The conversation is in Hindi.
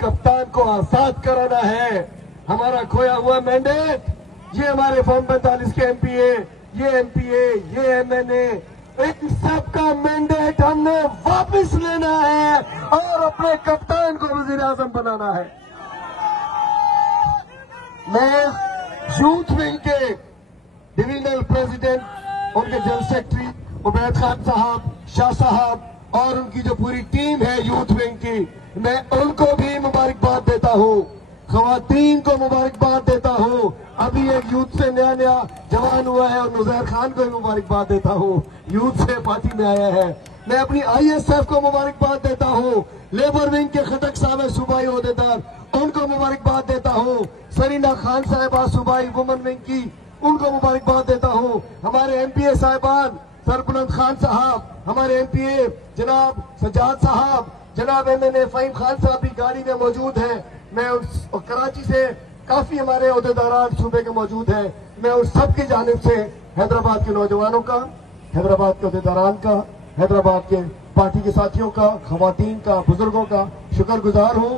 कप्तान को आजाद कराना है। हमारा खोया हुआ मैंडेट, ये हमारे फॉर्म 45 के एमपीए, ये एमएनए, इन सब का मैंडेट हमने वापस लेना है और अपने कप्तान को वजीर आजम बनाना है। मैं यूथ विंग के डिविजनल प्रेसिडेंट, उनके जनरल सेक्रेटरी उबैद खान साहब, शाह साहब और उनकी जो पूरी टीम है यूथ विंग की, मैं उनको भी मुबारकबाद देता हूँ। खवातीन को मुबारकबाद देता हूँ। अभी एक यूथ से नया जवान हुआ है और नुजैर खान को भी मुबारकबाद देता हूँ, यूथ से पार्टी में आया है। मैं अपनी आईएसएफ को मुबारकबाद देता हूँ। लेबर विंग के खटक साहब है सूबाई ओहदेदार, उनको मुबारकबाद देता हूँ। सरीना खान साहिबा सूबाई वुमन विंग की, उनको मुबारकबाद देता हूँ। हमारे एमपीए साहिबान सरबुलंद खान साहब, हमारे एमपीए जनाब सजाद साहब, जनाब एमएनए फहीम खान साहब भी गाड़ी में मौजूद हैं। मैं कराची से काफी हमारे ओहदेदारान सूबे के मौजूद हैं। मैं उन सब की जानिब से हैदराबाद के नौजवानों का, हैदराबाद के ओहदेदारान का, हैदराबाद के पार्टी के साथियों का, खवातीन का, बुजुर्गों का शुक्रगुजार हूँ।